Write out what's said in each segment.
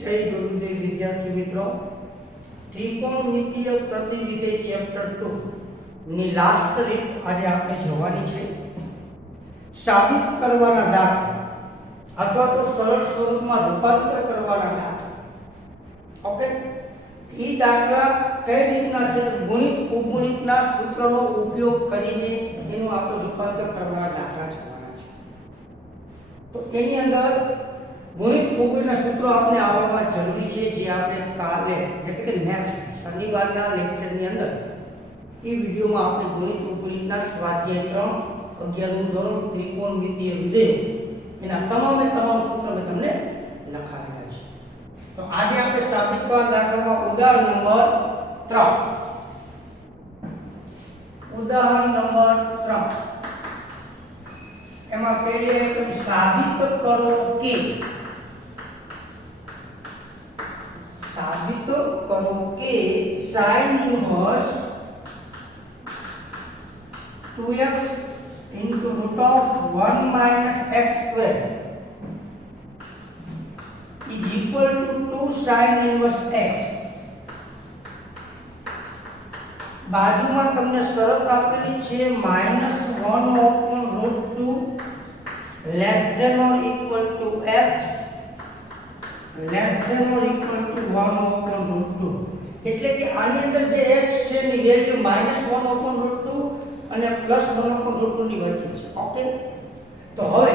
जय गुरुदेव विद्यार्थी मित्रों, त्रिकोणमितीय प्रतिविधेय चैप्टर 2 ની લાસ્ટ રીત આજે આપણે જોવાની છે। સાબિત કરવાના દાખલા અથવા તો સરળ સ્વરૂપમાં રૂપાંતર કરવાના દાખલા। ઓકે, ई દાખલા કઈ રીતના છે? ગુણિત ઉપગુણિતના સૂત્રનો ઉપયોગ કરીને એનું આપણે રૂપાંતર કરવાના દાખલા જોવાના છે। તો એની અંદર गुणित उपगुणितना सूत्रों आपने आवडवा जरूरी है, जे आपने काले એટલે કે નેક્સ્ટ શનિવારના લેક્ચરની અંદર ई વિડિયો માં આપણે गुणित उपगुणितना સ્વાધ્યાય 3 11મું ધોરણ ત્રિકોણમિતીય વિધેય એના તમામે તમામ સૂત્રો મેં તમને લખાવેલા છે। તો આજે આપણે સાબિત કરવાના દાખલામાં ઉદાહરણ નંબર 3 ઉદાહરણ નંબર 3 એમાં પહેલી તમે સાબિત કરો કે साबित करो कि sin inverse 2x into root of 1 minus x square is equal to 2 sin inverse x। बाजूમાં તમને શરત આપેલી છે -1/√2 less than or equal to x less than or equal to 1/√2 એટલે કે આની અંદર જે x છે ની વેલ્યુ -1/√2 અને +1/√2 ની વચ્ચે છે। ઓકે, તો હવે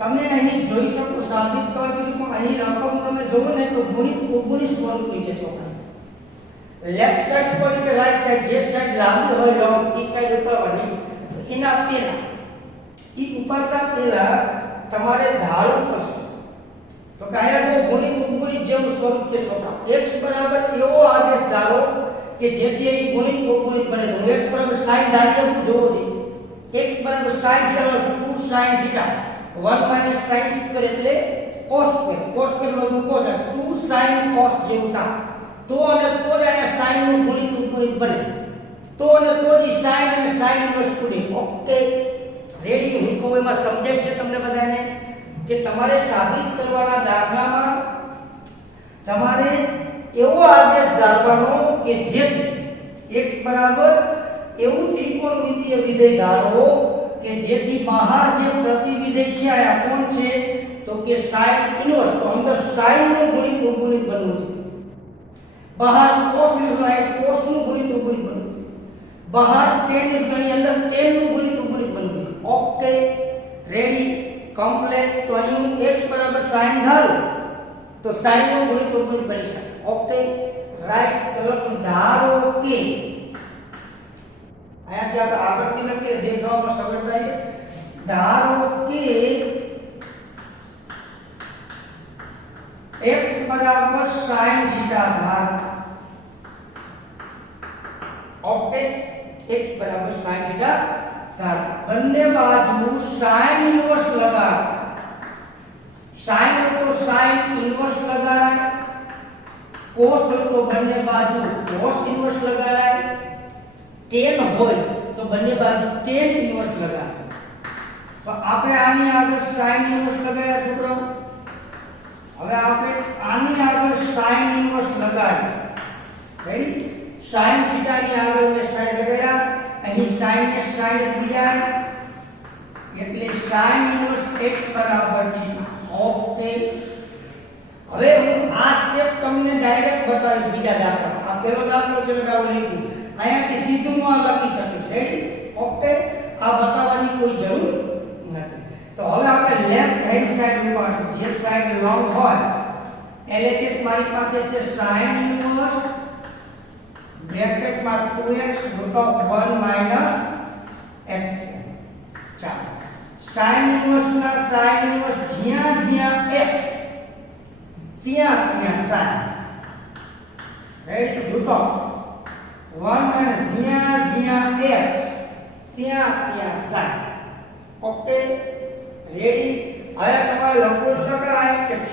તમે અહીં જોઈ શકો સાબિત કરવી પણ અહીં રકમ તમે જોવો ને તો ગુણિત ઉપગુણિત સ્વરૂપની છે છોકરા। લેફ્ટ સાઈડ પર કે રાઈટ સાઈડ જે સાઈડ લાંબી હોય લોંગ ઈ સાઈડ ઉપરવાની તો એના પહેલા ઈ ઉપરતા પહેલા તમારે ધારવું પડશે। तो क्या वो गुणित उपगुणित જેવું સ્વરૂપ છે છોકરા। x બરાબર એવો આદેશ ધારો કે જેથી એ ગુણિત ઉપગુણિત બને। તો x બરાબર sin ધારીએ તો જોવો જોઈએ x બરાબર sin θ 2 sin θ 1 sin સ્ક્વેર એટલે cos સ્ક્વેર cos સ્ક્વેર નું cos 2 sin cos જેવું था તો અને તો જ આ sin નું ગુણિત ઉપગુણિત બને તો અને તો જ sin અને sin ઇન્વર્સ ગુણિત। Okay ready? હું કહું એમાં સમજાય છે તમને બધાને કે તમારે સાબિત કરવાના દાખલામાં તમારે એવો આદેશ ધારવાનો કે જેથી x બરાબર એવું ત્રિકોણમિતીય વિધેય ધારો કે જેથી બહાર જે પ્રતિવિધેય છે આ કોણ છે તો કે sin ઇન્વર્સ। તો અંદર sin નું ગુણિત ઉપગુણિત બનવું છે, બહાર cos ઇન્વર્સ આ cos નું ગુણિત ઉપગુણિત બનવું છે, બહાર tan ઇન્વર્સ અહીં અંદર tan નું ગુણિત ઉપગુણિત બનવું છે। Okay ready complete. तो અહીં x बराबर sin ધારો तो sin નો ગુણિત ઉપગુણિત બની શકે। ઓકે રાઈટ, ચલો ધારો કે આયા કે આપણે આગળથી લખીએ દેખાવમાં સરળ થાય। ધારો કે x बराबर sin थीटा ધારો। ओके x बराबर sin थीटा બંને બાજુ sin ઇન્વર્સ લગાડ। sin હોય તો sin ઇન્વર્સ લગાડાય, cos હોય તો બંને બાજુ cos ઇન્વર્સ લગાડાય, tan હોય તો બંને બાજુ tan ઇન્વર્સ લગાડાય। તો આપણે આની આગળ sin ઇન્વર્સ લગાડ્યા છોકરાઓ, હવે આપણે આની આગળ sin ઇન્વર્સ લગાડીએ। રેડી? sin થીટા ની આગળ મેં sin લગાડ્યા, અહીં sin ને sin બીજા એટલે sin ઇન્વર્સ x બરાબર થીટા। ઓકે હવે હું આ સ્ટેપ તમને ડાયરેક્ટ બતાવીશ બીજા દાખલા। આ પહેલો દાખલો છે એટલે હું લખ્યું અહીંયાથી સીધું હું લખી શકીશ। રેડી? ઓકે આ બતાવવાની કોઈ જરૂર નથી। તો હવે આપણે લેફ્ટ હેન્ડ સાઈડ ઉપાડશું, જે સાઈડ લોંગ હોય એટલે કે મારી પાસે છે sin ઇન્વર્સ ब्रैकेट में 2x root of 1 minus x। चलो sin इनवर्स ना sin इनवर्स ज्या ज्या x त्या त्या sin ready root of 1 minus ज्या ज्या x त्या त्या sin। Okay ready? હવે તમારે લખવું શકાય કે θ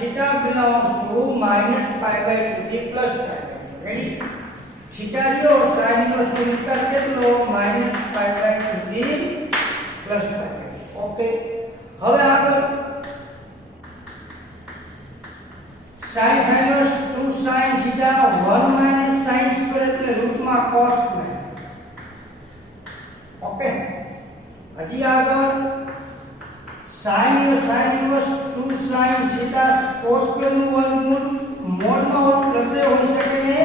belongs to -π/2 plus π। Ready? Theta लियो sin इनवर्स નો વિસ્તાર કેટલો -π/2 પ્લસ π। ઓકે હવે આગળ sin sin theta 1 minus sin square એટલે રૂટમાં cos સ્ક્વેર. ઓકે, હજી આગળ sin inverse 2 sin theta cos square નું વર્ગમૂળ મોડમાં હોય પ્લસ એ હોઈ શકે ને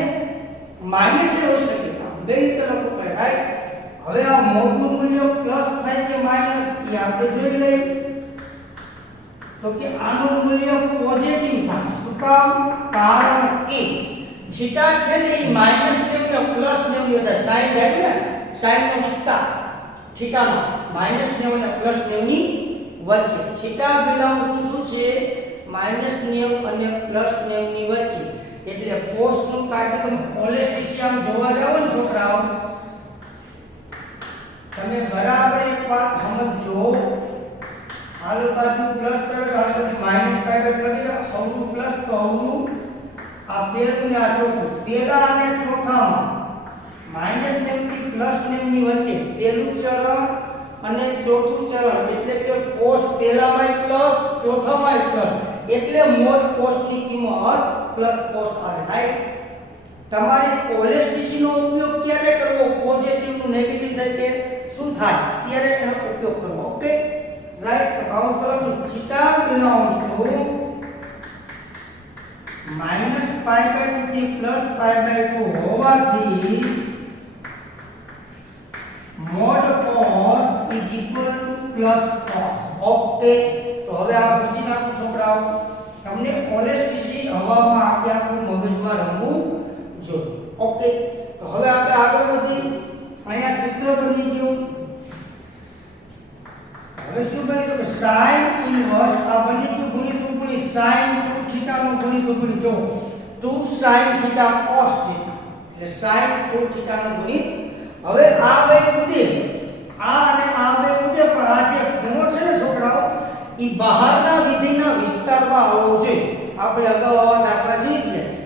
માઈનસ એ હોઈ શકે. બે રીતે લખવું પડે, રાઈટ? હવે આ મોડનું મૂલ્ય પ્લસ થાય કે માઈનસ એ આપણે જોઈ લઈએ. તો કે આનું મૂલ્ય પોઝિટિવ થાય. શું કામ? કારણ કે થીટા છે ને એ માઈનસ 90 ને પ્લસ 90 થાય. સાઈન થાય ને, સાઈન નો વિસ્તાર થીટાનો માઈનસ 90 ને પ્લસ 90 ની વચ્ચે. થીટા બિલોંગ્સ ટુ શું છે? માઈનસ 90 અને પ્લસ 90 ની વચ્ચે. એટલે cos નું કાર્ય તમે ઓલેસ્ટિશિયમ જોવા જાવ ને છોકરાઓ, તમે બરાબર એક વાત સમજો. આલો બાજુ પ્લસ કરો, આલો બાજુ માઈનસ પાઈ લખી દો. હવનું પ્લસ તો હવનું આ પેલું ને આ ચોથું. પેલા અને ચોથામાં માઈનસ 90 પ્લસ 90 ની વચ્ચે પેલું ચરણ અને ચોથું ચરણ, એટલે કે cos પેલામાં પ્લસ ચોથામાં પ્લસ, એટલે મોડ cos ની કિંમત પ્લસ cos આવે, રાઈટ? તમારે ઓલેસ્ટિસી નો ઉપયોગ ક્યારે કરવો? પોઝિટિવ નું નેગેટિવ થાય કે શું થાય ત્યારે એનો ઉપયોગ કરવો. Okay, right? તો કાઉન્ટ કરો છું. Theta belongs to minus pi by 2 થી પ્લસ પાઈ બાય 2 હોવાથી mod cos is equal to plus cos. Okay, તો હવે આ પૂછી નાખું છોકરાઓ, તમને ઓલેસ્ટિસી હવામાં આખે આખું મગજમાં રમવું જોઈએ. ઓકે, તો હવે આપણે આગળ વધી. અહીંયા સૂત્ર બની ગયું. હવે શું બની ગયું? sin ઇન્વર્સ આ બની ગયું ગુણિત ગુણિત sin 2 થીટા નો ગુણિત ગુણિત. જો 2 sin થીટા cos થીટા એટલે sin 2 થીટા નો ગુણિત. હવે આ બે ઉડે, આ અને આ બે ઉડે, પણ આ જે ખૂણો છે ને છોકરાઓ એ બહારના વિધિના વિસ્તારમાં આવવો જોઈએ. આપણે અગાઉ આવા દાખલા જોઈ ગયા છે.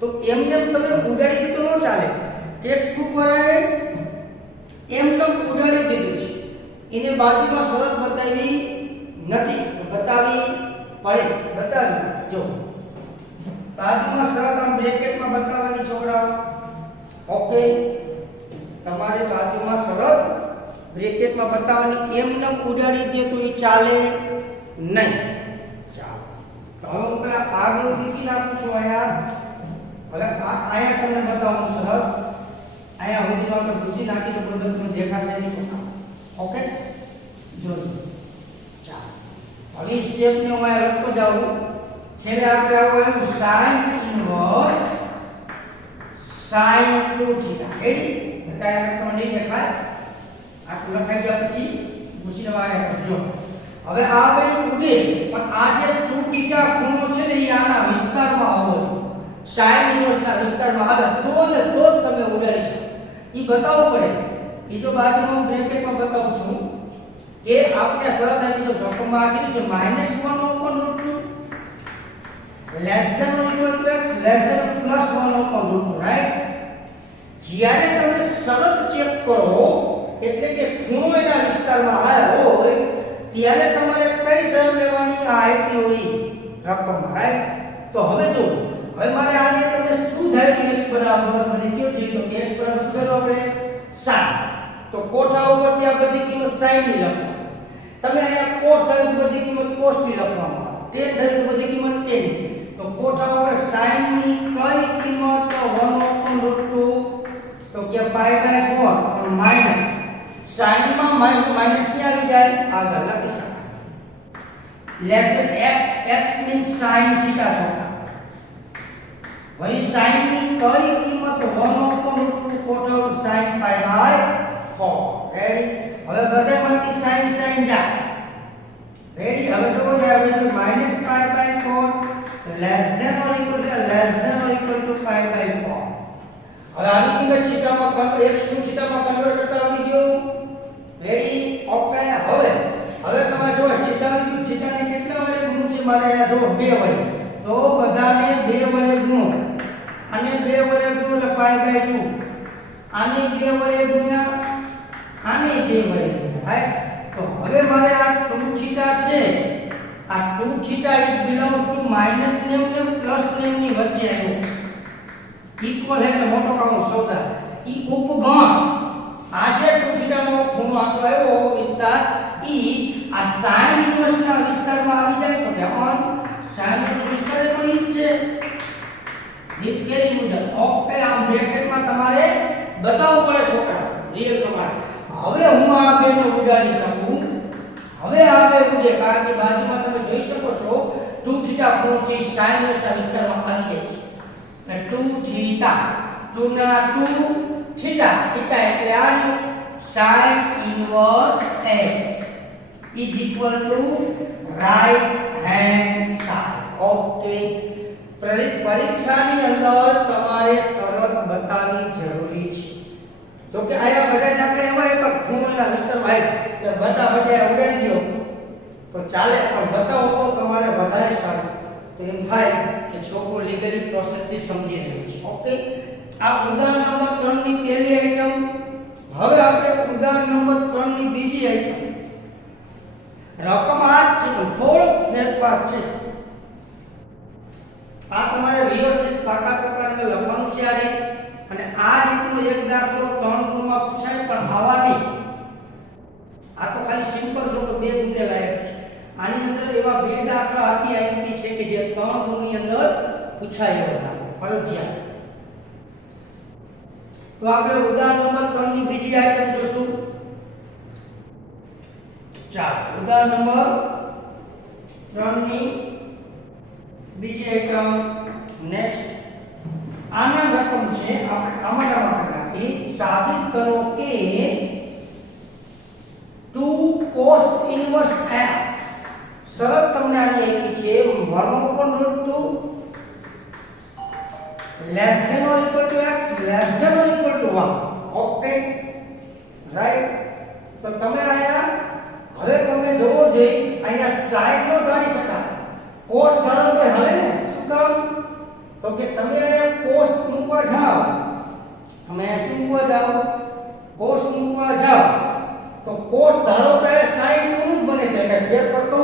તો એમને તમે ઉડાડી દીધું ન ચાલે. ટેક્સ્ટ બુક વાળાએ એમને ઉડાડી દીધું છે. એને બાજુમાં શરત બતાવી નથી, બતાવી પડે. બતાવી જો બાજુમાં શરત આમ બ્રેકેટમાં બતાવવાની છોકરાઓ. ઓકે, તમારે બાજુમાં શરત બ્રેકેટમાં બતાવવાની. એમને ઉડાડી દે તો એ ચાલે નહીં. ચાલો, તો હવે હું પેલા આગળ લીખી નાખું છું. અહીંયા હવે અહીંયા તમને બતાવવાનું શરત. અહીંયા સુધીમાં તો ભૂસી નાખી તો બધું દેખાશે નહીં છોકરા. ઓકે, જોજો. ચાલો, હવે સ્ટેપ ને હું અહીંયા લખતો જાઉં. છેલ્લે આપણે આવ્યું sin inverse sin 2 theta. Ready? બતાવ્યા તો નહીં દેખાય. આટલું લખાઈ ગયા પછી ભૂસીને વાળા કરજો. હવે આ બે ઉડે, પણ આ જે 2 થીટા ખૂણો છે ને એ આના વિસ્તારમાં આવવો જોઈએ. sin ઇન્વર્સના વિસ્તારમાં આવે તો ને તો જ તમે ઉડાડી શકો. એ બતાવવું પડે. એ જો બાજુમાં બ્રેકેટમાં બતાવું છું કે આપણે શરત આપી તો રકમમાં કીધું છે -1/√2 less than or equal to x less than plus 1/√2, right? જ્યારે તમે શરત ચેક કરો એટલે કે ખૂણો એના વિસ્તારમાં આવ્યો હોય ત્યારે તમારે કઈ શરત લેવાની? આ આપી હોય રકમમાં, રાઈટ? તો હવે જો હવે મારે આને તમે શું ધાર્યું? x બરાબર મને કયો જોઈએ? તો કે x બરાબર શું ધારો આપણે? sin. તો કોઠા ઉપર ત્યાં બધી કિંમત sin ની લખવાની. તમે અહીંયા cos ધાર્યું તો બધી કિંમત cos ની લખવામાં આવે. tan ધાર્યું તો બધી કિંમત tan ની. તો કોઠા ઉપર sin ની કઈ કિંમત? 1/√2. તો કે પાઈ બાય 4 પણ માઈનસ sin માં માઈનસ ક્યાં આવી જાય? આગળ લખી શકાય. Less than x. x means sin theta છોકરા. વળી sin ની કઈ કિંમત? 1/√2 કોઠા ઉપર sin પાઈ બાય 4. રેડી? હવે બધામાંથી sin જાય. રેડી? હવે તો જાય હવે તો minus pi by 4 less than or equal to pi by 4. હવે આની કિંમત થીટામાં x ટુ થીટામાં કન્વર્ટ કરતા આવી ગયું. રેડી? ઓકે, હવે તમે જો થીટા આવી ગયું. થીટાને કેટલા વડે ગુણવું છે મારે? અહીંયા જો 2 વડે. તો બધાને 2 વડે ગુણો. આને 2 વડે ગુણો એટલે પાઈ બાય 2. આને 2 વડે ગુણ્યા, આને 2 વડે ગુણ્યા, રાઈટ? તો હવે મારે આ 2 થીટા છે, આ 2 થીટા ઇઝ બિલોંગ્સ ટુ -90 ને +90 ની વચ્ચે આવ્યો. ઇક્વલ એટલે મોટો કાઉન્સ સૌદા ઈ ઉપગણ આ જે 2 થીટા નો ખૂણો આટલો આવ્યો વિસ્તાર ઈ આ sin ઇન્વર્સ ના વિસ્તારમાં આવી જાય તો કે ઓન sin ઇન્વર્સ વિસ્તાર પણ ઈ જ છે રીત કેવી મુજબ ઓકે આ બ્રેકેટમાં તમારે બતાવવું પડે છોકરા રિયલ પ્રમાણે હવે હું આ બેને ઉડાડી શકું હવે આ બે ઉડે કારણ કે બાજુમાં તમે જોઈ શકો છો 2 થીટા ખૂણો છે sin ઇન્વર્સ ના વિસ્તારમાં આવી જાય છે એટલે 2 થીટા 2 ના 2 થીટા થીટા એટલે આ sin inverse x is equal to right hand side okay પરીક્ષાની અંદર તમારે શરત બતાવવી જરૂરી છે તો કે આયા બધા દાખલા એમાં એક ખૂણાના વિસ્તારમાં આવે તો બધા ઉડાડી દો તો ચાલે પણ બતાવો તો તમારે વધારે સારું તો એમ થાય કે છોકરો લીગલી પ્રોસેસથી સમજી રહ્યો છે ઓકે આ ઉદાહરણ નંબર 3 ની પહેલી આઈટમ હવે આપણે ઉદાહરણ નંબર 3 ની બીજી આઈટમ રકમ આ જ છે પણ થોડો ફેરફાર છે આ તમારે વ્યવસ્થિત પાકા ચોપડામાં લખવાનું છે આ રીત અને આ રીતનો એક દાખલો 3 ગુણમાં પૂછાય પણ આવા નહીં આ તો ખાલી સિમ્પલ છે તો બે ગુણે લાયક છે આની અંદર એવા બે દાખલા આપી આઈપી છે કે જે 3 ગુણની અંદર પૂછાય એવા ફરજિયાત તો આપણે ઉદાહરણ નંબર 3 ની બીજી આઈટમ જોશું ચાલો ઉદાહરણ નંબર 3 ની બીજી આઈટમ નેક્સ્ટ આના રકમ છે આપણે આમાં નાખી સાબિત કરો કે 2 cos inverse x શરત તમને આની આપી છે 1/√2 less than or equal to x less than or equal to 1 okay right તો તમે આયા હવે તમે જોવો જોઈએ અહીંયા સાઈડ નો ધારી શકાય cos ધારો તો હાલે ને શું કામ તો કે તમે અહીંયા cos મૂકવા જાઓ તમે શું મૂકવા જાઓ cos મૂકવા જાઓ તો cos ધારો તો એ sin નું જ બને છે એટલે ફેર પડતો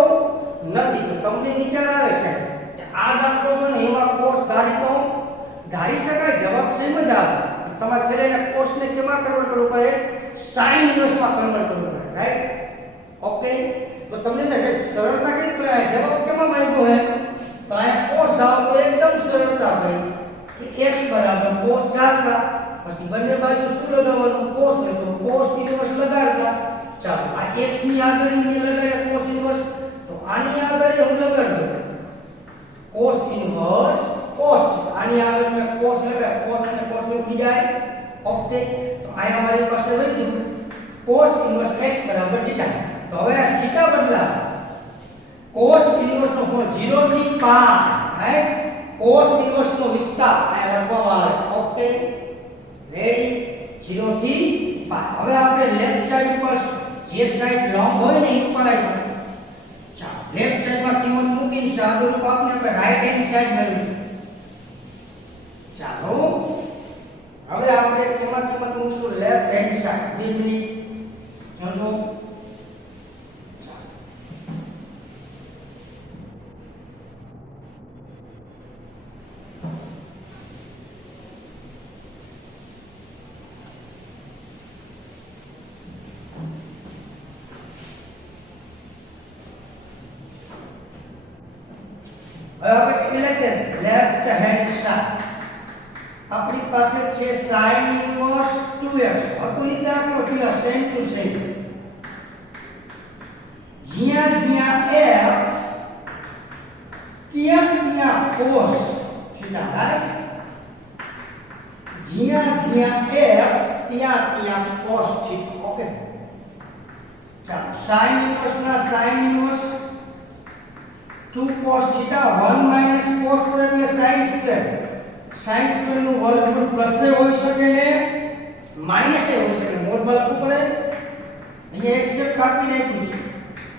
નથી તો તમને વિચાર આવે છે કે આ દાખલો બને એમાં cos ધારી શકાય જવાબ સેમ જ આવે તમારે છેલ્લે cos ને કેમાં કન્વર્ટ કરવું પડે sin ઇન્વર્સ માં કન્વર્ટ કરવું પડે રાઈટ ઓકે તો તમને ને સરળતા કેવી પડે જવાબ કેમાં માંગ્યો હે તો આ cos ધારો તો એકદમ સરળતા પડી કે x બરાબર cos ધારતા પછી બંને બાજુ શું લગાવવાનું cos લે તો cos ઇન્વર્સ લગાડતા ચાલો આ x ની આગળ ને લગાડ્યા cos ઇન્વર્સ તો આની આગળ હું લગાડ દઉં cos ઇન્વર્સ cos આની આગળ મેં cos લગાડ્યા cos અને cos નું બીજાય ઓકે તો આયા મારી પાસે વધ્યું cos ઇન્વર્સ x બરાબર થીટા તો હવે આ થીટા બદલાશે cos ઇન્વર્સ નો ખૂણો 0 થી π રાઈટ cos ઇન્વર્સ નો વિસ્તાર આ લખવામાં આવે ઓકે રેડી 0 થી π હવે આપણે લેફ્ટ સાઈડ પર જે સાઈડ લોંગ હોય ને એ પર આવી ચાલો લેફ્ટ સાઈડ માં કિંમત મૂકીને સાદુરૂપ આપને આપણે રાઈટ હેન્ડ સાઈડ મેળવીશું ચાલો હવે આપણે કિંમત મૂકશું લેફ્ટ હેન્ડ સાઈડ 2 મિનિટ જોજો હવે આપણે લખીએ લેફ્ટ હેન્ડ સાઈડ આપણી પાસે છે sin ઇન્વર્સ 2x હતો ઈ દાખલો થયો સેમ ટુ સેમ જ્યાં જ્યાં x ત્યાં cos થીટા રાઈટ જ્યાં જ્યાં x ત્યાં cos થીટા ઓકે ચાલો sin ઇન્વર્સ ના sin inverse 2 cos theta 1 minus cos square એટલે sin square sin square નું વર્ગમૂળ પ્લસ એ હોઈ શકે ને માઈનસ એ હોઈ શકે મોડ લખવું પડે અહીંયા એક ચેક કાપી નાખ્યું છે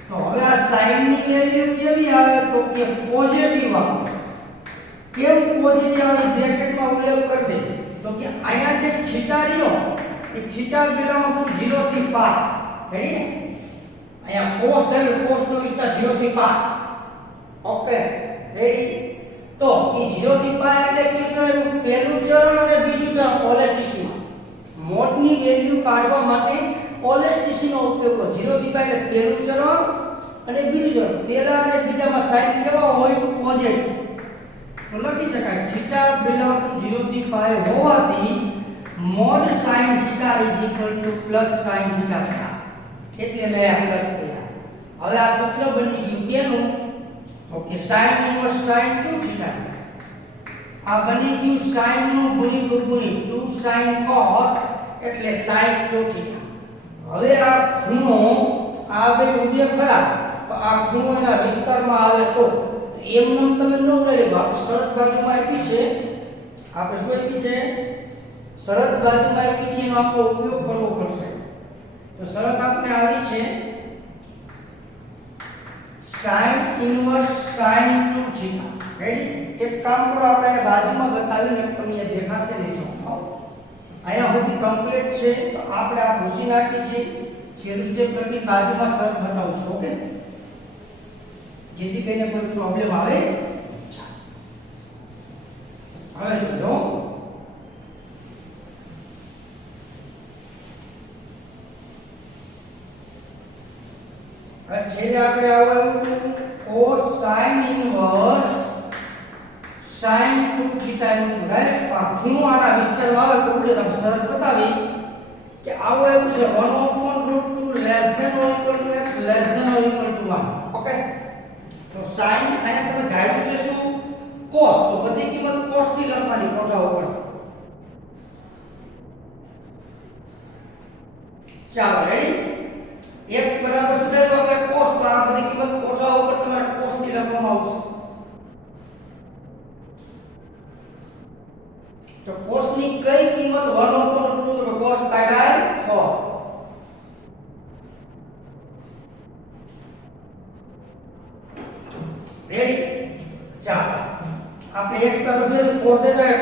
તો હવે આ sin ની વેલ્યુ કેવી આવે તો કે પોઝિટિવ આવે કેમ પોઝિટિવ આવે બ્રેકેટમાં ઉલ્લેખ કરી દે તો કે અહીંયા જે થીટા રહ્યો એ થીટા બિલોંગ ટુ 0 થી π રેડી અહીંયા cos ધારો cos નો વિસ્તાર 0 થી π ઓકે રેડી તો એ 0 થી π એટલે કે કહેવાય પહેલું ચરણ અને બીજું ચરણ પોલેસ્ટિસીમાં મોડની વેલ્યુ કાઢવા માટે પોલેસ્ટિસીનો ઉપયોગ કરો 0 થી π એટલે પહેલું ચરણ અને બીજું ચરણ પહેલા અને બીજામાં સાઇન કેવા હોય પોઝિટિવ તો લખી શકાય થીટા બિલોંગ ટુ 0 થી π હોવાથી mod sin θ પ્લસ sin θ એટલે મેં આ પ્લસ કર્યા હવે આ સૂત્ર બની ગયું કેનું તો કે sin ઇન્વર્સ sin 2θ આ બની ગયું sin નું ગુણિત 2 sin cos એટલે sin 2θ હવે આ ખૂણો આ બે ઉદય ખરા તો આ ખૂણો એના વિસ્તારમાં આવે તો એમ નામ તમે ન લઈ લો શરત બાજુમાં આપી છે આપણે શું આપી છે શરત બાજુમાં આપી છે એનો આપણે ઉપયોગ કરવો પડશે તો શરત આપણે આવી છે sin ઇન્વર્સ sin 2θ રેડી એક કામ કરો આપણે બાજુમાં બતાવીને તમને દેખાશે નહીં જો આયા સુધી કમ્પ્લીટ છે તો આપણે આ ભૂસી નાખી છે છેલ્લું સ્ટેપ લખી બાજુમાં શરત બતાવું છું ઓકે જેથી કરીને કોઈ પ્રોબ્લેમ આવે હવે જોજો છેલ્લે આપણે આવ્યું cos sin ઇન્વર્સ sin 2θ એવું રાઈટ આ ખૂણો આના વિસ્તારમાં આવે તો ઉડે તમે શરત બતાવી કે આવો એવું છે 1/√2 less than or equal to x less than or equal to 1 okay તો sin આયા તમે ધાર્યું છે શું cos તો બધી કિંમત cos ની લખવાની કોઠા ઉપર ચાલો રેડી x બરાબર શું થાય આપણે cos તો આ બધી કિંમત કોઠા ઉપર તમારે cos ની લખવામાં આવશે તો cos ની કઈ કિંમત 1/2 તો cos π/4 રેડી ચાલો આપણે x બરાબર શું cos દેતા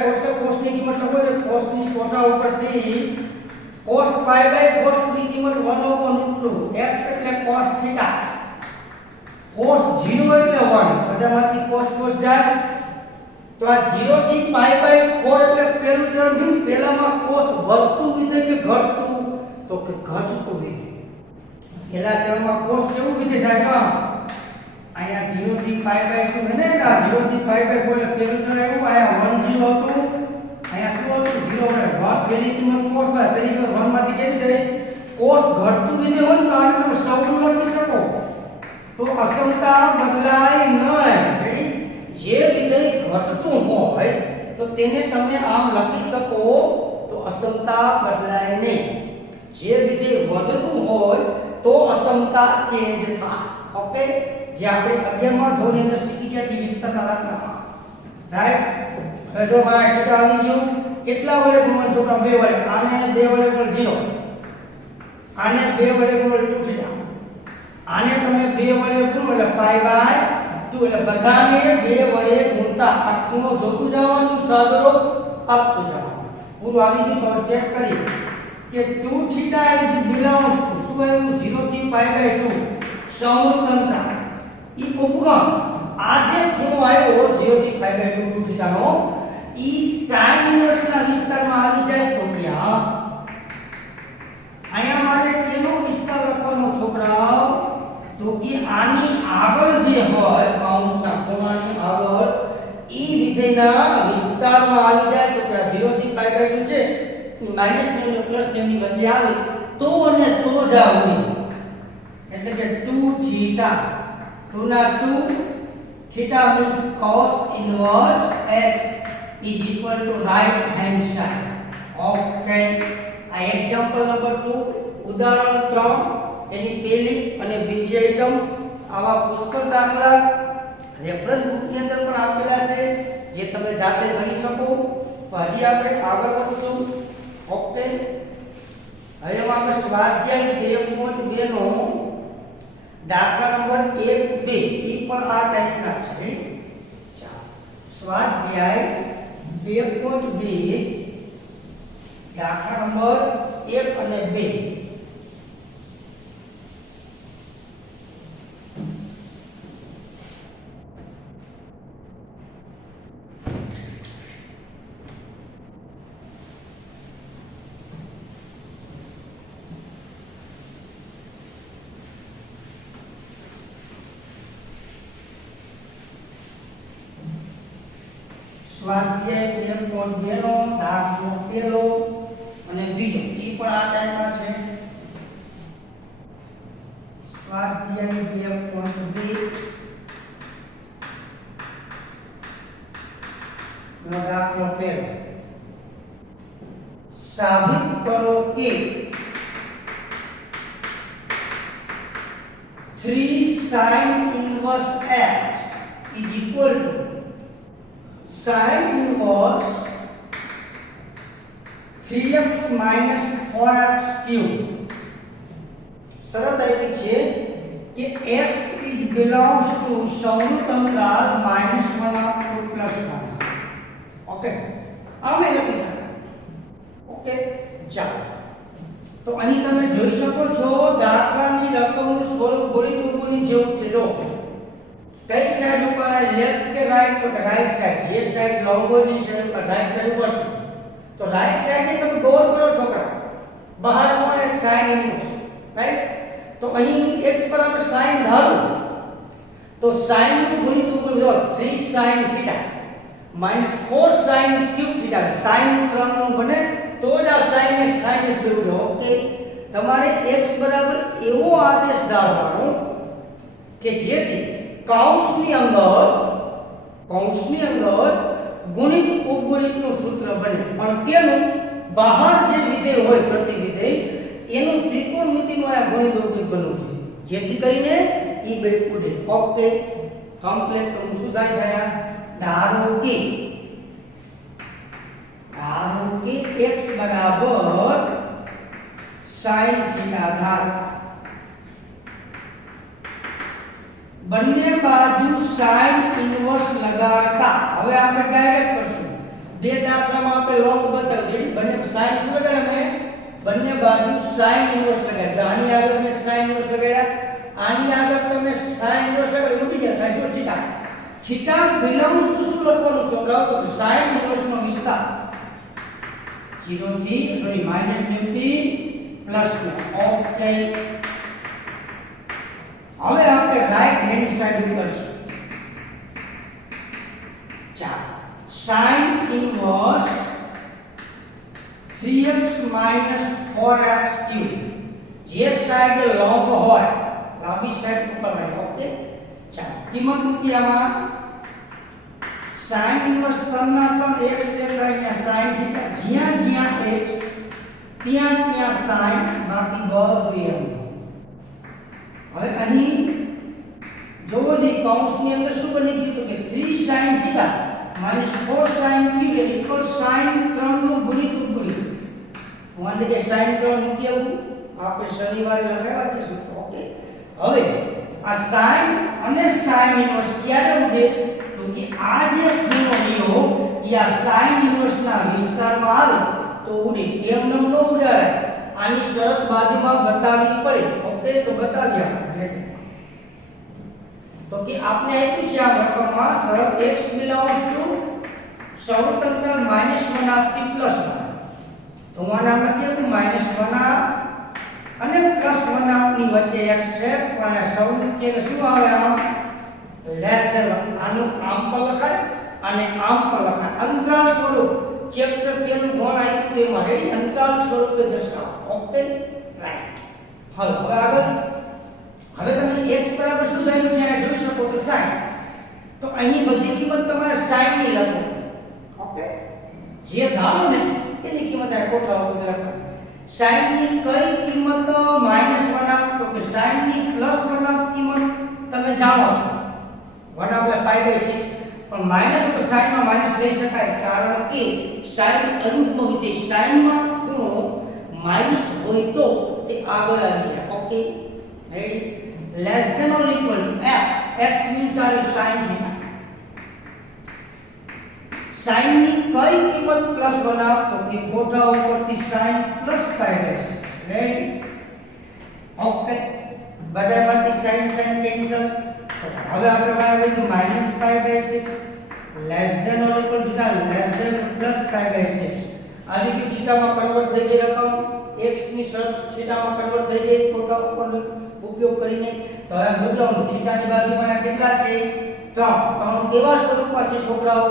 cos ની કિંમત લખો તો cos ની કોઠા ઉપરથી cos π/4 ની કિંમત 1/√2 x એટલે cos θ cos 0 એટલે 1 બધામાંથી cos જાય તો આ 0 થી π/4 એટલે પહેલું ચરણ છે પહેલામાં cos વધતું વિધેય કે ઘટતું તો કે ઘટતું વિધેય પહેલા ચરણમાં cos કેવું વિધેય થાય કા આયા 0 થી π/2 છે ને આ 0 થી π/4 એટલે પહેલું ચરણ એવું આયા 1 0 હતું આયા શું હતું 0 અને 1 પહેલી કિંમત cos થાય પહેલી કિંમત 1 માંથી કેવી જાય cos ઘટતું વિધેય હોય તો આને તમે સૌનું લખી શકો તો અસમતા બદલાય નહીં રેડી જે વિધેય ઘટતું હોય તો તેને તમે આમ લખી શકો તો અસમતા બદલાય નહીં જે વિધેય વધતું હોય તો અસમતા ચેન્જ થાય ઓકે જે આપણે 11મા ધોરણની અંદર શીખી ગયા છે વિસ્તરના દાખલામાં રાઈટ હવે જો મારા છેટા આવી ગયું કેટલા વડે ગુણન છોકરા 2 વડે આને 2 વડે ગુણ 0 આને 2 વડે ગુણ 2θ આને તમે 2 વડે ગુણો એટલે π/2 એટલે બધાને 2 વડે ગુણતા આ ખૂણો જોતું જવાનું સાદરો આપતું જવાનું પૂરું આવી ગયું તો ચેક કરી કે 2θ is belongs to શું આવ્યું 0 થી π/2 સમરૂપ અંતર ઈ ઉપગમ આ જે ખૂણો આવ્યો 0 થી π/2 2θ નો ઈ sin ઇન્વર્સ ના વિસ્તારમાં આવી જાય તો કે હા અહીંયા મારે કેનો વિસ્તાર લખવાનો છોકરાઓ તો કે આની આગળ જે હોય કૌંસના ખૂણાની આગળ ઈ વિધેયના વિસ્તારમાં આવી જાય તો કે 0 થી π/2 છે -9 અને +9 ની વચ્ચે આવે તો અને તો જ આવે એટલે કે 2θ 2 ના 2 theta means cos inverse x is equal to right hand side okay આ એક્ઝામ્પલ નંબર 2 ઉદાહરણ 3 એની પહેલી અને બીજી આઈટમ આવા પુષ્કળ દાખલા રેફરન્સ બુકની અંદર પણ આપેલા છે જે તમે જાતે ગણી શકો તો હજી આપણે આગળ વધશું ઓકે હવે આપણે સ્વાધ્યાય 2.2 નો દાખલા નંબર 1 2 ઈ પણ આ ટાઈપના છે ચાલો સ્વાધ્યાય 2.2 દાખલા નંબર 1 અને 2 1 સ્વાધ્યાય 2.2 નો દાખલો પહેલો અને બીજો ઈ પણ આ ટાઈપમાં છે. સ્વાધ્યાય 2.2 નો દાખલો પહેલો. સાબિત કરો કે 3 sin inverse x is equal to sin inverse 3x minus 4x cube. શરત આપી છે કે x is belongs to સંયુક્ત અંતરાલ -1 up to +1. ઓકે, આમે લખી શકાય. ઓકે, ચાલો. તો અહીં તમે જોઈ શકો છો દાખલાની રકમનું સ્વરૂપ ગણિત ઉપરની જેવું છે. જો કઈ સાઈડ ઉપર લેફ્ટ કે રાઈટ, તો રાઈટ સાઈડ, જે સાઈડ લંબ હોય એ સાઈડ ઉપર રાઈટ સાઈડ ઉપર છે. તો રાઈટ સાઈડ ને તમે ગોળ કરો છોકરા, બહાર કોણ sin ઇન્વર્સ, રાઈટ? તો અહીં x બરાબર sin ધારો તો sin નું ગણિત ઉપર જો 3 sin theta -4 sin cube theta, sin 3 નું બને તો જ આ sin ને sin જ બેવડે. ઓકે, તમારે x બરાબર એવો આદેશ ધારવાનો કે જેથી કૌંસની અંદર ગુણિત ઉપગુણિતનું સૂત્ર બને. પણ કેનું? બહાર જે વિધેય હોય પ્રતિવિધેય એનું ત્રિકોણમિતિનું આ ગણિત ઉપગુણિત બનવું છે, જેથી કરીને ઈ બે ઉડે. ઓકે, કમ્પ્લીટ કરું. શું થાય છે? ધારો કે x બરાબર sin થીટા ધારો, બંને બાજુ sin ઇન્વર્સ લગાડતા. હવે આપણે ડાયરેક્ટ કરશું. બે દાખલામાં આપણે લોંગ બતાવ્યું, બંને sin શું લગાડ્યા મેં? બંને બાજુ sin ઇન્વર્સ લગાડ્યા. આની આગળ મેં sin ઇન્વર્સ લગાડ્યા, આની આગળ તમે sin ઇન્વર્સ લગાડ્યા, ઉડી ગયા. થાય શું? થીટા. થીટા બિલોંગ્સ ટુ શું લખવાનું છોકરાઓ? તો sin ઇન્વર્સ નો વિસ્તાર 0 થી -90 થી +9. ઓકે, હવે આપણે રાઈટ હેન્ડ સાઈડ ઉપર કરશું. ચાલો, sin inverse 3x 4x cube, જે સાઈડ લંબ હોય ડાબી સાઈડ ઉપર હોય. ઓકે, ચાલો, કિંમત મૂકી આમાં. sin ઇન્વર્સ 3 ના 3 x દેખાય, sin થીટા જ્યાં જ્યાં x ત્યાં ત્યાં sin, બાકી બધું એમ. હવે અહીં જોવો જે કૌંસની અંદર શું બની ગયું તો કે 3 sin theta -4 sin cube equal sin 3 નું ગુણિત ઉપગુણિત. માની કે sin 3 મૂકી આવું આપણે શનિવારે લખાવ્યા છે સૂત્ર. ઓકે, હવે આ sin અને sin ઇન્વર્સ ક્યારે ઉડે? તો કે આ જે ખૂણો લ્યો એ આ sin ઇન્વર્સ ના વિસ્તારમાં આવે તો ઉડે. એમ ન ઉડાડે, આની શરત બાજુમાં બતાવવી પડે. ઓકે, તો બતાવી આપણે. તો કે આપણે આપ્યું છે આ રકમમાં શરત x belongs to સંયુક્ત અંતરાલ -1 આપતી +1. તો આનામાં કેવું -1 અને +1 આપની વચ્ચે x છે, અને સંયુક્ત કે શું આવે? આમ લેસ ધેન. આનું આમ પર લખાય અને આમ પર લખાય. અંતરાલ સ્વરૂપ ચેપ્ટર કેનું ગણ આપ્યું તેમાં રેડી અંતરાલ સ્વરૂપે દર્શાવો. Okay, right. હવે આગળ. હવે તમે x બરાબર શું ધાર્યું છે જોઈ શકો છો sin. તો અહીં બધી કિંમત તમારે sin ની લખો. ઓકે, જે ધારો ને એની કિંમત આ કોઠા ઉપર લખો. sin ની કઈ કિંમત -1 તો કે sin ની +1 કિંમત તમે જાણો છો 1/π/6. પણ માઈનસ તો sin માં માઈનસ લઈ શકાય, કારણ કે sin અયુગ્મ વિધેય, sin માં ખૂણો માઈનસ હોય તો તે આગળ આવી જાય. Okay, ready? Less than or equal to x. x means are sin theta. sin ની કઈ કિંમત પ્લસ બનાવ તો કે કોઠા ઉપરથી sin +π/6. રેડી? ઓકે, બરાબરથી sin કેન્સલ. હવે આપણે વાય લીધું -π/6 less than or equal to less than +π/6. આ રીતે થીટામાં કન્વર્ટ થઈ ગઈ રકમ, x ની શરત થીટામાં કન્વર્ટ થઈ ગઈ કોઠા ઉપરનો ઉપયોગ કરીને. તો હવે બદલાવનું થીટાની બાજુમાં કેટલા છે? 3. કેવા સ્વરૂપમાં છે છોકરાઓ?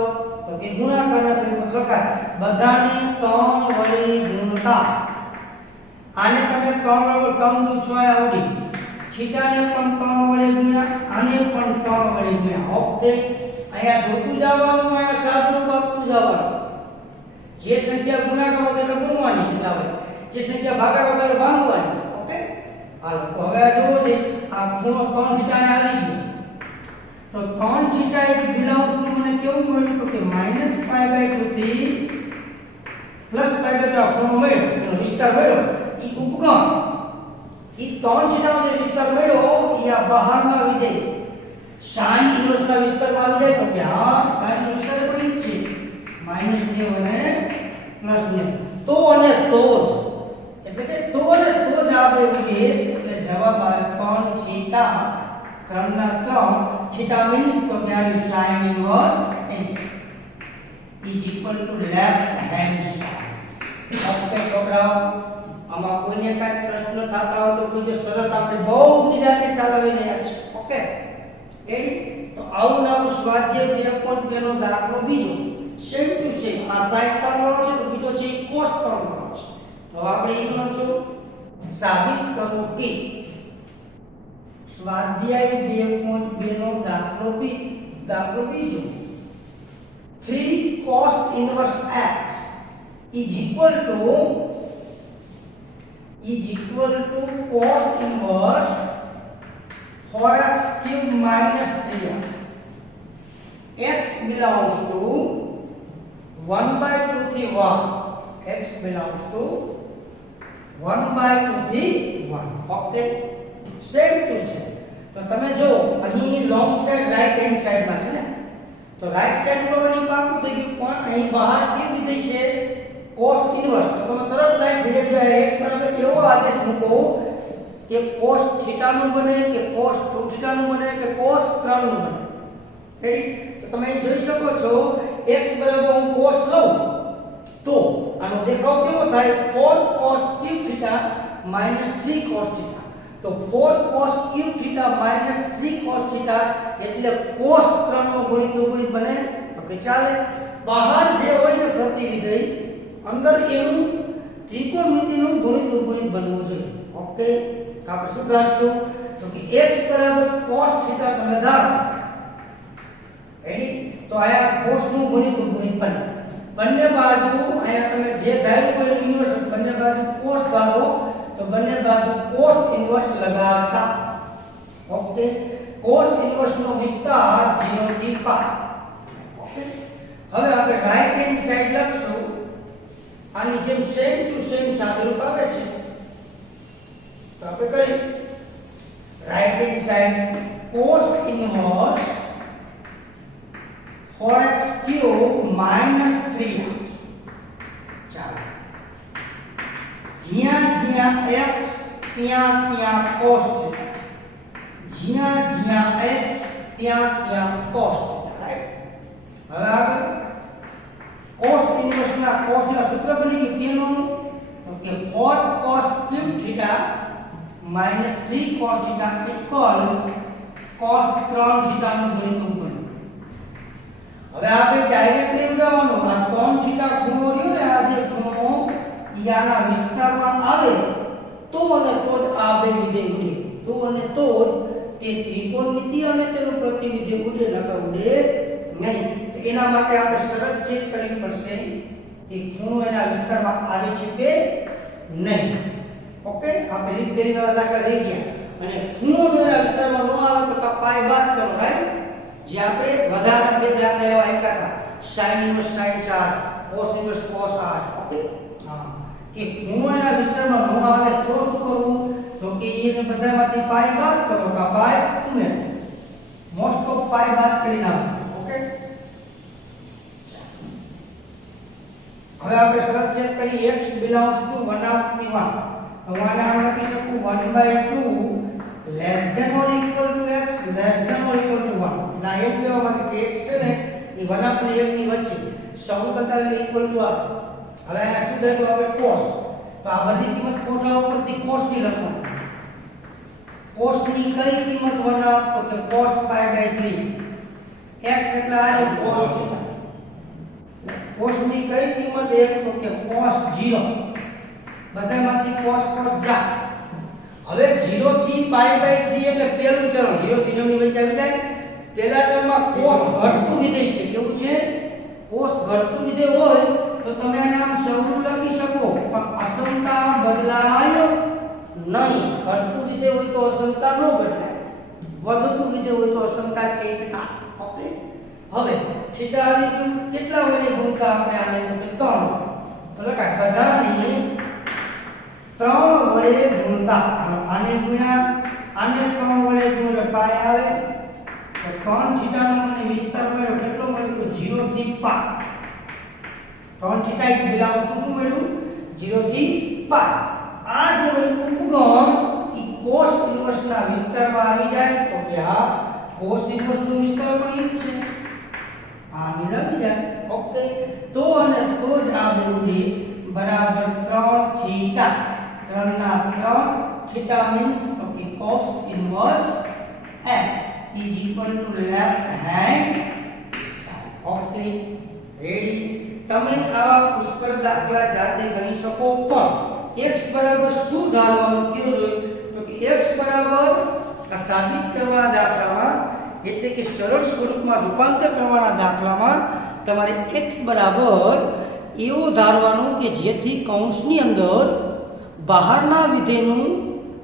તો કે ગુણાકારના સ્વરૂપમાં લખાય બધાને 3 વડે ગુણતા આને તમે 3 વડે 3 દુ 6 આવડી થીટાને પણ 3 વડે ગુણ્યા આને પણ 3 વડે ગુણ્યા ઓકે અહીંયા જોતું જવાનું અહીંયા સાદુરૂપ આપતું જવાનું જે સંખ્યા ગુણાકાર હોય તેને ગુણવાની એટલે જે સંખ્યા ભાગાકાર હોય તેને ભાગવાની ઓકે હાલો તો હવે જોવો છે આ ખૂણો 3 થીટા આવી ગયો તો 3 થીટા એક બિલોંગ્સ ટુ મને કેવું મળ્યું તો કે -π/2 થી +π/2 આ ખૂણો મળ્યો એનો વિસ્તાર મળ્યો ઈ ઉપગમ ઈ 3 થીટાનો જે વિસ્તાર મળ્યો ઈ આ બહારના વિધેય sin ઇન્વર્સના વિસ્તારમાં આવી જાય તો કે હા sin નો વિસ્તાર પણ ઈ જ છે -9 અને +9 તો અને તો એટલે કે તો અને તો જ આવે એટલે જવાબ આવે 3 થીટા 3 ના 3 theta means તો કે આ sin inverse x is equal to left hand side okay છોકરાઓ આમાં કોઈને કાંઈ પ્રશ્ન થતા હોય તો કોઈ શરત આપણે બહુ નિરાતે ચાલવી રહ્યા છે ઓકે રેડી તો આવું નવું સ્વાધ્યાય 2.2 નો દાખલો બીજો સેમ ટુ સેમ આ sin 3 વાળો છે તો બીજો છે cos 3 વાળો છે તો આપણે એ ગણશું સાબિત કરો કે સ્વાધ્યાય 2.2 નો દાખલો બીજો 3 cos inverse x is equal to cos inverse 4x cube minus 3x. X belongs to 1/2 થી 1. X belongs to 1/2 થી 1. Okay. Same to same. તો તમે જો અહીં લોંગ સાઈડ રાઈટ હેન્ડ સાઈડમાં છે ને તો રાઈટ સાઈડ પર મને પાકું થઈ ગયું પણ અહીં બહાર કેવી વિધેય છે cos ઇન્વર્સ તો તમે તરત લાઈન થઈ જાય x બરાબર એવો આદેશ મૂકો કે cos θ નું બને કે cos 2θ નું બને કે cos 3 નું બને રેડી તો તમે અહીં જોઈ શકો છો x બરાબર હું cos લઉં તો આનો દેખાવ કેવો થાય 4 cos cube θ -3 cos θ તો 4 cos cube θ -3 cos θ એટલે cos 3 નો ગુણિત બને તો કે ચાલે બહાર જે હોય ને પ્રતિવિધેય અંદર એનું ત્રિકોણમિતિનું ગુણિત બનવું જોઈએ ઓકે આપણે શું કરશું તો કે x cos θ તમે ધારો રેડી તો આયા cos નું ગુણિત બને બંને બાજુ આયા તમે જે ધાર્યું હોય ઇન્વર્સ બંને બાજુ cos ધારો તો બંને બાજુ cos ઇન્વર્સ લગાવતા ઓકે cos ઇન્વર્સ નો વિસ્તાર 0 થી π ઓકે હવે આપણે રાઈટ હેન્ડ સાઈડ લખશું આની જેમ સેમ ટુ સેમ સાદુરૂપ આવે છે તો આપણે કરી right hand side cos inverse 4x cube -3x ચાલો જ્યાં x ત્યાં cos જ્યાં x ત્યાં cos રાઈટ હવે આગળ cos ઇન્વર્સ ના cos ના સૂત્ર બની ગયું કેનું તો કે 4 cos cube θ -3 cos θ equals cos 3 θ નું ગુણિત બન્યું હવે આપણે ડાયરેક્ટલી ઉડાવવાનું આ 3 θ ખૂણો રહ્યો ને આ જે ખૂણો યાના વિસ્તારમાં આવે તો અને તો જ આ બે વિધેય ઉડે તો અને તો જ તે ત્રિકોણમિતિ અને તેનું પ્રતિવિધેય ઉડે નકર ઉડે નહીં તો એના માટે આપણે શરત ચેક કરવી પડશે કે ખૂણો એના વિસ્તારમાં આવે છે કે નહીં ઓકે આપણે રીત બેરી વાળા દાખલા લઈ ગયા અને ખૂણો જો એના વિસ્તારમાં ન આવે તો પાઈ બાદ કરો રાઈટ જે આપણે વધારાના બે દાખલા એવા એકાતા sin inverse sin 4 cos inverse cos 8 okay હા કે ખૂણો એના વિસ્તારમાં ન આવે તો શું કરવું તો કે એને બધામાંથી પાઈ બાદ કરો કા પાઈ ઉમેરો મોસ્ટ ઓફ પાઈ બાદ કરી નાખો ઓકે હવે આપણે શરત ચેક કરી x belongs to 1/1 તો આને આપણે લખી શકું 1/2 less than or equal to x less than or equal to 1 ના એમ કહેવા માંગે છે x છે ને એ 1/1 ની વચ્ચે સૌ કરતા ઇક્વલ ટુ આવે હવે આ શું થયું આપણે cos તો આ બધી કિંમત કોઠા ઉપરથી cos ની લખવાનું cos ની કઈ કિંમત 1 તો કે cos π/3 x એટલે આ cos θ cos ની કઈ કિંમત 1 તો કે cos 0 બધામાંથી cos જા હવે 0 થી π/3 એટલે પહેલું ચરણ 0 થી 9 ની વચ્ચે આવી જાય પહેલા ચરણમાં cos ઘટતું વિધેય છે કેવું છે cos ઘટતું વિધેય હોય તો તમે આને આમ સૌરું લખી શકો પણ અસમતા બદલાય નહીં ઘટતું વિધેય હોય તો અસમતા ન બદલાય વધતું વિધેય હોય તો અસમતા ચેન્જ થાય ઓકે હવે થીટા આવી ગયું કેટલા વડે ગુણતા આપણે આને તો કે 3 તો લખાય બધાને 3 વડે ગુણતા આને ગુણ્યા આને 3 વડે ગુણ્યા પાય આવે તો 3 થીટાનો મને વિસ્તાર મળ્યો કેટલો મળ્યો 0 થી π 3 થીટા એક પેલા વસ્તુ શું મળ્યું 0 થી π આ જે મળ્યું ઉપગણ ઈ cos ઇન્વર્સ ના વિસ્તારમાં આવી જાય તો કે આ cos ઇન્વર્સ નો વિસ્તાર પણ ઈ છે આ મિલાવી જાય ઓકે તો અને તો જ આ બેઉની બરાબર 3 થીટા 3 ના 3 થીટા મીન્સ તો કે cos inverse x is equal to left hand side okay ready તમે આવા પુષ્કળ દાખલા જાતે ગણી શકો પણ x બરાબર શું ધારવાનું કયો જોઈએ તો કે x બરાબર આ સાબિત કરવાના દાખલામાં એટલે કે સરળ સ્વરૂપમાં રૂપાંતર કરવાના દાખલામાં તમારે x બરાબર એવો ધારવાનું કે જેથી કૌંસની અંદર બહારના વિધેયનું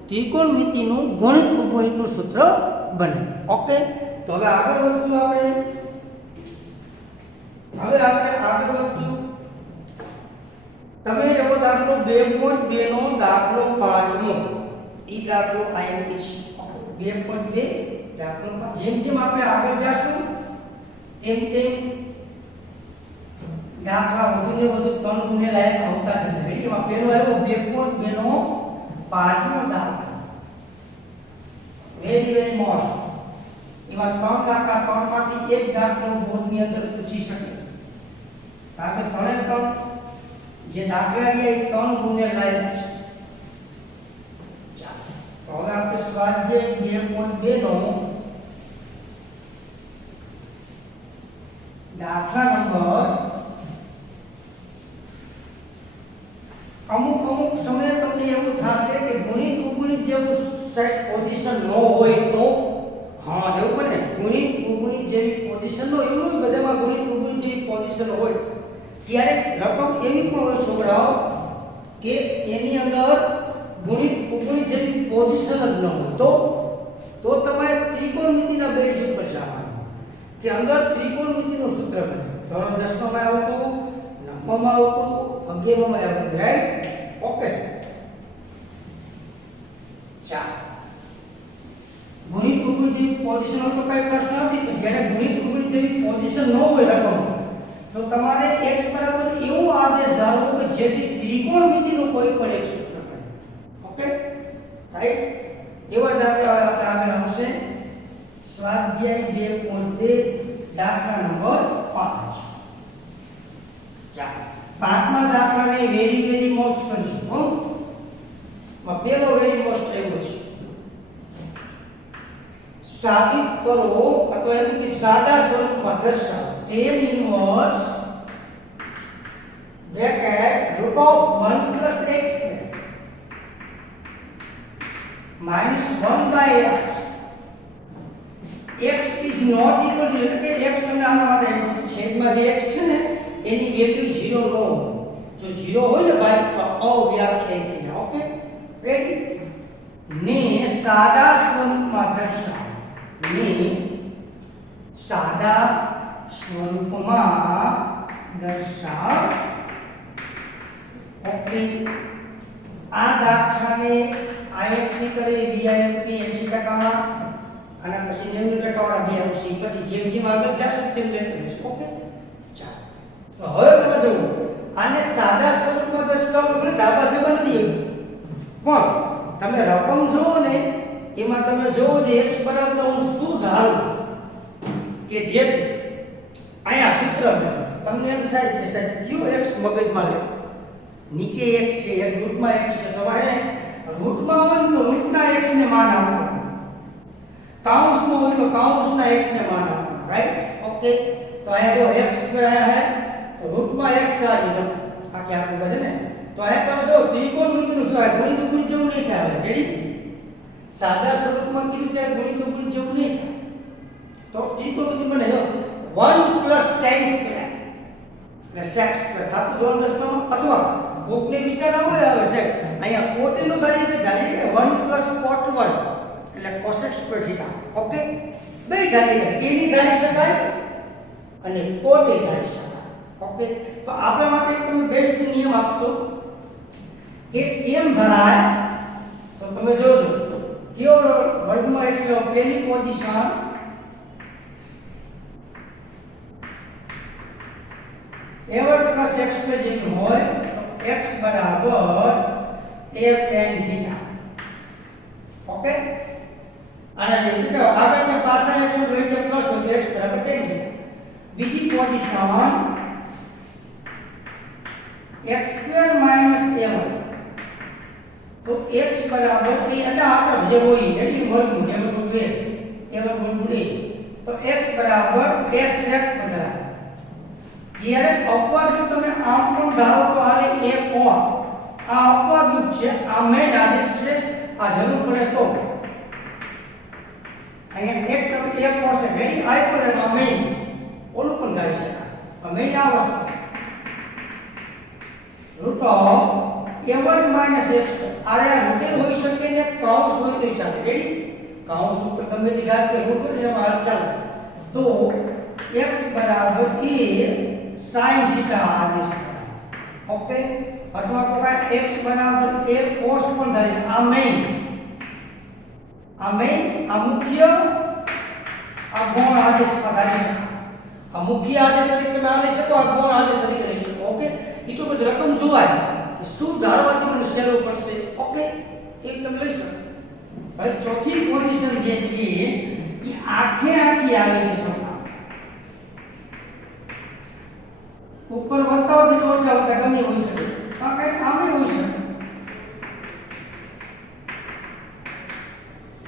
ત્રિકોણમિતિનું ગણિત ઉપગણિતનું સૂત્ર બને ઓકે તો હવે આગળ વધશું તમે એવો દાખલો 2.2 નો દાખલો 5મો ઈ દાખલો IMP છે 2.2 દાખલો જેમ જેમ આપણે આગળ જશું તેમ તેમ દાખલા વધુને વધુ 3 ગુણે લાયક આવતા જશે એટલે એમાં પહેલો આવ્યો 2.2 નો 5મો દાખલો વેરી મોસ્ટ એમાં 3 દાખલા 3 માંથી એક દાખલો બોર્ડની અંદર પૂછી શકે કારણ કે 3 જે દાખલા છે એ 3 ગુણે લાયક છે ચાલો તો હવે આપણે સ્વાધ્યાય 2.2 નો દાખલા નંબર અમુક સમયે તમને એવું થશે કે ગુણિત ઉપગણિત જેવું સેટ પોઝિશન ન હોય તો હા એવું બને ગુણિત ઉપગણિત જેવી પોઝિશન નો એવું નહીં બધામાં ગુણિત ઉપગણિત જેવી પોઝિશન હોય ત્યારે રકમ એવી પણ હોય છોકરાઓ કે એની અંદર ગુણિત ઉપગણિત જેવી પોઝિશન જ ન હોય તો તમારે ત્રિકોણમિતિના બેઝ ઉપર જવાનું કે અંદર ત્રિકોણમિતિનું સૂત્ર બને ધોરણ 10 માં આવતું 9 માં આવતું 11 માં આવતું રાઈટ ઓકે ચાલો ગુણિત ઉપગણિત જેવી પોઝિશન હોય તો કઈ પ્રશ્ન નથી પણ જ્યારે ગુણિત ઉપગણિત જેવી પોઝિશન ન હોય રકમ તો તમારે x બરાબર એવો આદેશ ધારવો કે જેથી ત્રિકોણમિતિનું કોઈ પણ એક સૂત્ર બને ઓકે રાઈટ એવા દાખલા આપણે આગળ આવશે સ્વાધ્યાય 2.2 દાખલા નંબર 5 ચાલો 5મા દાખલાને વેરી મોસ્ટ કરીશું હો પહેલો વેરી મોસ્ટ આવ્યો છે સાબિત કરો અથવા એમ કે સાદા સ્વરૂપમાં દર્શાવો tan inverse bracket root of 1 + x minus 1/x x is not equal to એટલે કે x તમને આના માટે છેદમાં જે x છે ને એની વેલ્યુ 0 ન હોય જો 0 હોય ને ભાઈ તો અવ્યાખ્યાયિત થઈ જાય ઓકે રેડી ને સાદા સ્વરૂપમાં દર્શાવો સાદા સ્વરૂપમાં દર્શાવ ઓકે આ દાખલાને IMP કરે VIMP 80% માં અને પછી 90% વાળા બે આવશે પછી જેમ જેમ આગળ જશે તેમ તેમ ઓકે ચાલો તો હવે તમે જુઓ આને સાદા સ્વરૂપમાં દર્શાવો એટલે ડાબા જવા નથી પણ તમે રકમ જુઓ ને એમાં તમે જોવો જે x બરાબર હું શું ધારું કે જે અહીંયા સૂત્ર તમને એમ થાય કે સાહેબ કયો x મગજમાં લે નીચે x છે એક રૂટમાં x છે તમારે રૂટમાં હોય તો રૂટના x ને માન આપવાનું કાઉન્સમાં હોય તો કાઉન્સના x ને માન આપવાનું રાઈટ ઓકે તો અહીંયા જો x સ્ક્વેર આયા है तो રૂટમાં x આવી જો આ કે આખું બધે ને તો આ તમે જો ત્રિકોણમિતિનું શું આવે ગુણિત ગુણિત જેવું નહીં થાય રેડી સાદા સ્વરૂપમાં કીધું ત્યારે ગુણિત ગુણિત જેવું નહીં થાય તો ત્રિકોણમિતિ બને જો 1 + tan સ્ક્વેર એટલે sec સ્ક્વેર થાતું જોન દસમાં અથવા ભૂખને વિચાર આવે આવે છે અહીંયા કોટીનું ધારી કે 1 + cot 1 એટલે cosec સ્ક્વેર થીટા ઓકે બે ધારી કેની ધારી શકાય અને કોટી ધારી શકાય ઓકે તો આપણા માટે એક તમે બેસ્ટ નિયમ આપશો કે કેમ ધરાય તો તમે જોજો કયો વર્ગમાં x લો પહેલી પોઝિશન a1 + x2 જેવી હોય તો x બરાબર a tan થીટા ઓકે આના જેવું કે આગળ કે પાછળ x હોય કે પ્લસ હોય તો x બરાબર tan થીટા બીજી પોઝિશન x2 - a1 તો x બરાબર a એટલે આગળ જે હોય એની વર્ગમૂળ a1 તો x બરાબર a sec બરાબર જ્યારે અપવાદરૂપ તમે આમ પણ ધારો તો આલે a કોણ આ અપવાદરૂપ છે આ મેઇન આદેશ છે આ જરૂર પડે તો અહીંયા x તમે a cos વેરી આઈ પર આ મેઇન ઓલું પણ ધારી શકાય આ મેઇન આ વસ્તુ રૂટ ઓફ a1 - x આરે રૂટે હોઈ શકે ને કૌંસ હોય તો ચાલે રેડી કૌંસ ઉપર તમે લીધા કે રૂટ હોય એમાં હાલ ચાલે તો x બરાબર a sin થીટા આદેશ ઓકે અથવા તો x બરાબર a cos પણ થાય આ મેઇન આ મુખ્ય આ ગૌણ આદેશ પર ધારી શકાય આ મુખ્ય આદેશ તરીકે તમે લઈ શકો આ ગૌણ આદેશ તરીકે લઈ શકો ઓકે એ તો બસ રકમ જોવાય કે શું ધારવાથી મને સહેલું પડશે ઓકે એ તમે લઈ શકો હવે ચોથી પોઝિશન જે છે એ આખે આખી આવે છે સમજો ઉપર વધતા હોય તો ઓછા વધતા ગમે હોઈ શકે આ કઈ આમે હોઈ શકે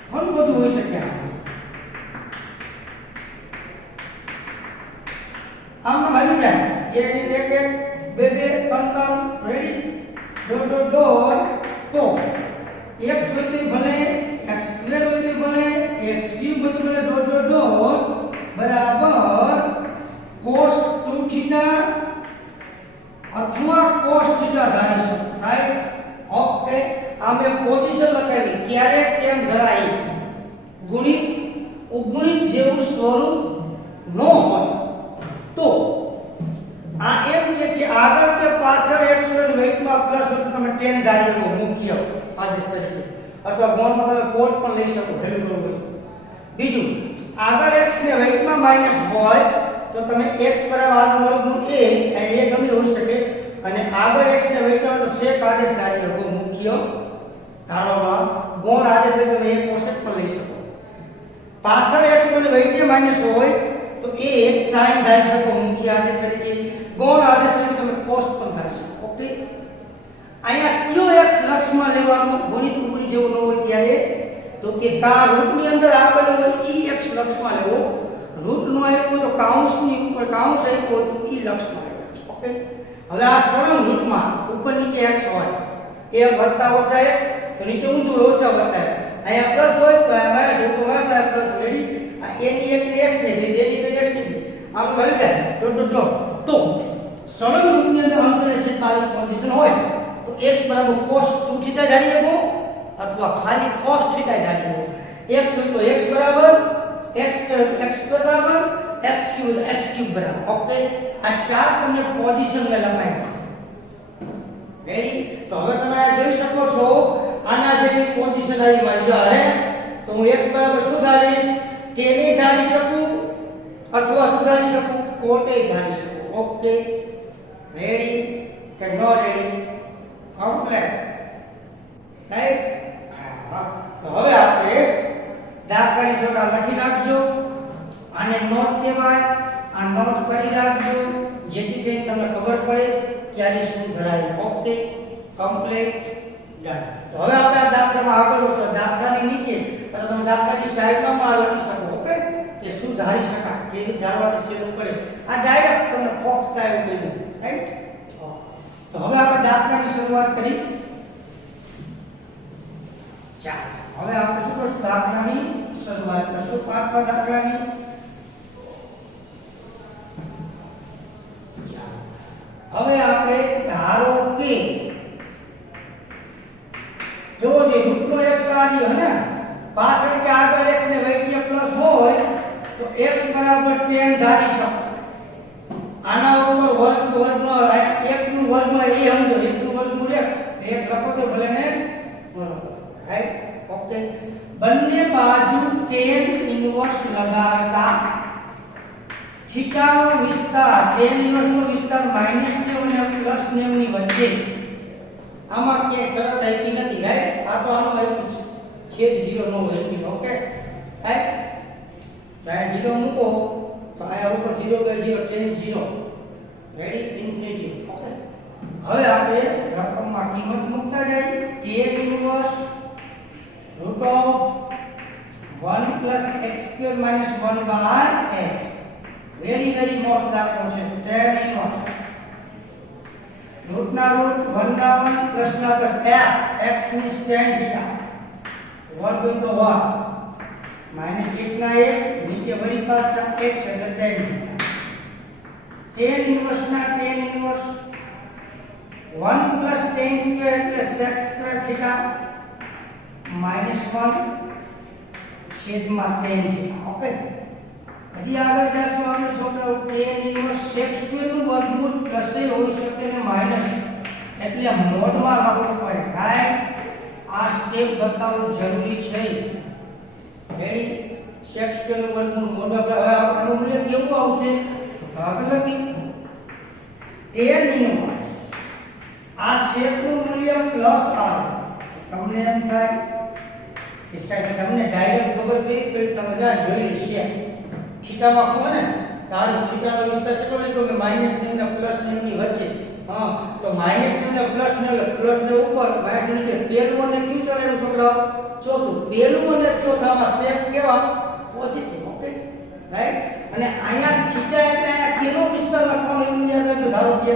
ઘણું બધું હોઈ શકે આમાં આવી જાય એક બે ત્રણ રેડી ડોટ તો x હોય તો ભલે x સ્ક્વેર હોય તો ભલે x ક્યુબ હોય તો ભલે ડોટ બરાબર cos 2 થીટા અથવા cos થીટા ધારી શકો રાઈટ ઓકે આમે પોઝિશન લખાવી ક્યારે કેમ ધરાય ગુણિત ઉગુણિત જેવું સ્વરૂપ ન હોય તો આ એમ કે છે આગળ કે પાછળ x ની વેઇટમાં પ્લસ હોય તો તમે tan ધારી લો મુખ્ય આદેશ તરીકે અથવા ગૌણમાં તમે કોટ પણ લઈ શકો હેલું કરવું હોય બીજું આગળ x ને વેઇટમાં માઈનસ હોય તો તમે x બરાબર આગળ વર્ગમૂળ a અને a ગમે હોઈ શકે અને આગળ x ને વેઇટમાં તો sec આદેશ ધારી લો મુખ્ય ધારવામાં ગૌણ આદેશ તરીકે તમે a cosec પણ લઈ શકો પાછળ x ની વેઇટે માઈનસ હોય તો a sin ધારી શકો મુખ્ય આદેશ તરીકે ગૌણ આદેશ તરીકે તમે cos પણ ધારી શકો ઓકે અહીંયા કયો x લક્ષમાં લેવાનો ગુણિત ગુણિત જેવું ન હોય ત્યારે તો કે કા રૂટની અંદર આપેલો હોય e x લક્ષમાં લેવો રૂટ નો આપ્યો તો કાઉન્સની ઉપર કાઉન્સ આપ્યો તો e લક્ષમાં લેવો ઓકે હવે આ સળંગ રૂટમાં ઉપર નીચે x હોય a વત્તા ઓછા x તો નીચે ઊંધું ઓછા વત્તા અહીંયા પ્લસ હોય તો આ માઈનસ ઉપર વત્તા પ્લસ રેડી આ a ની એક ની x ને બે ની બે x ની આમ મળી જાય તો સળંગ રૂપની અંદર અંશને છેદનારી પોઝિશન હોય તો x બરાબર cos 2 થીટા ધારી શકો અથવા ખાલી cos થીટા ધારી શકો x હોય તો x બરાબર x બરાબર x ક્યુબ બરાબર ઓકે આ ચાર તમને પોઝિશન મે લખાય રેડી તો હવે તમે આ જોઈ શકો છો આના જેવી પોઝિશન આવી મળી જાય તો હું x બરાબર શું ધારીશ tan ધારી શકું અથવા શું ધારી શકું cot ધારી શકું ઓકે રેડી કે નો રેડી કમ્પ્લીટ રાઈટ તો હવે આપણે દાખલાની સૌરા લખી નાખજો આને નોટ કહેવાય આ નોટ કરી રાખજો જેથી કરીને તમને ખબર પડે કે આની શું ધરાય ઓકે કમ્પ્લીટ ડન તો હવે આપણે આ દાખલામાં આગળ વધો દાખલાની નીચે તમે દાખલાની સાઈડમાં પણ લખી શકો ઓકે કે શું ધારી શકાય કેવી ધારવાથી જરૂર પડે આ ડાયરેક્ટ તમને ફોક્સ થાય એવું કહ્યું રાઈટ? તો હવે આપણે દાખલાની શરૂઆત કરી. ચાલો હવે આપણે શું કરશું? દાખલાની શરૂઆત કરશું. પાંચમા દાખલાની. હવે આપણે ધારો કે જો જે રૂટનો x આડી હે ને પાછળ કે આગળ x ને વચ્ચે પ્લસ હોય તો x બરાબર 10 ધારી શકો. આના ઉપર વર્ગનો 1 નું વર્ગમાં એ સમજો 1 નું વર્ગમૂળ 1 લખો તો ભલે ને રાઈટ. ઓકે બંને બાજુ tan ઇન્વર્સ લગાડતા થીટાનો વિસ્તાર tan ઇન્વર્સનો વિસ્તાર -90 અને +90 ની વચ્ચે. આમાં કે શરત આપી નથી રાઈટ. આ તો આનો આપ્યું છે છેદ 0 નો હોય એટલે ઓકે રાઈટ. જ્યાં 0 મૂકો તો આ ઉપર 0/0 tan 0 રેડી ઇન્ફિનિટી. ઓકે હવે આપણે રકમમાં કિંમત મૂકતા જઈએ. tan inverse √1 + x² - 1/x. Very most દાખલો છે. tan inverse √1 + x means tan theta વર્ગ તો 1 -1 ના 1 નીચે વળી પાછા x એટલે tan theta. tan ઇન્વર્સ ના tan ઇન્વર્સ 1 + tan² એટલે sec² theta -1 છેદમાં tan theta. ઓકે હજી આગળ જાશું આપણે છોકરાઓ. tan ઇન્વર્સ sec² નું વર્ગમૂળ પ્લસ હોઈ શકે ને માઈનસ એટલે મોડમાં લખવું પડે રાઈટ. આ સ્ટેપ બતાવવું જરૂરી છે રેડી. sec² નું વર્ગમૂળ મોડમાં હવે આનું મૂલ્ય કેવું આવશે? ભાગ લખી tan ઇન્વર્સ આ sec નું મૂલ્ય પ્લસ આવે. તમને એમ થાય કે સાહેબ તમને ડાયરેક્ટ ખબર પડી તમે જા જોઈ લેશે થીટામાં ખબર ને તારું થીટાનો વિસ્તાર કેટલો લીધો કે -90 અને +90 ની વચ્ચે. હા તો -90 અને +90 ઉપર -90 નીચે પહેલું અને કયું ચલાવ્યું છોકરાઓ? ચોથું. પહેલું અને ચોથામાં સેમ કેવા? પોઝિટિવ. Okay right. અને અહીંયા થીટા એટલે અહીંયા કેનો વિસ્તાર લખવાનો એટલું યાદ રાખજો. ધારો કે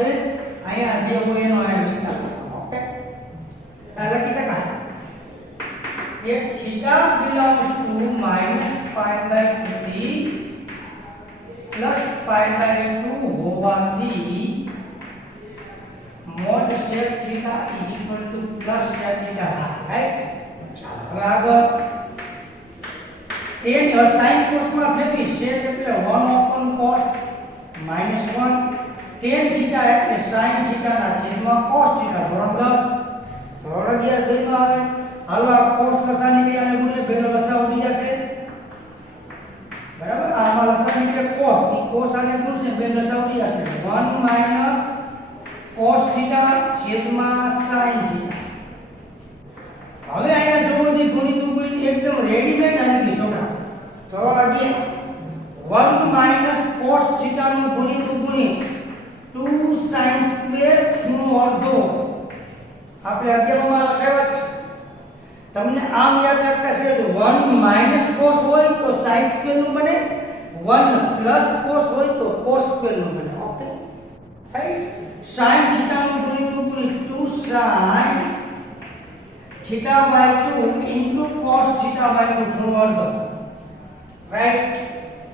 અહીંયા જે હોય એનો અહીંયા વિસ્તાર લખવાનો. ઓકે આ લખી શકાય કે theta belongs to -π/2 +π/2 હોવાથી mod sec theta + sec theta right. હવે આગળ tan sin cos માં ફેરવી sec એટલે 1 cos -1 tan theta એટલે sin theta ના છેદમાં cos theta. ધોરણ 10 ધોરણ 11 બેમાં આવે. હાલો આ cos લસાની ક્રિયાને ગુણે બેનો લસા ઉડી જશે બરાબર. આમાં લસાની ક્રિયા cos ની cos આને ગુણશે બે લસા ઉડી જશે 1 - cos theta છેદમાં sin theta. હવે અહીંયા જો બધી ગુણી એકદમ રેડીમેડ આવી ગઈ છોકરા. તો again 1 - cos theta નું ગુણી 2 sin² ખૂણો અડધો આપણે 11 માં લખાવ્યા છે. તમને આમ યાદ રાખતા છે 1 - cos હોય તો sin² નું બને 1 + cos હોય તો cos² નું બને. Okay right. sin theta નું ગુણી 2 sin θ/2 cos θ/2 ખૂણો અડધો રાઈટ.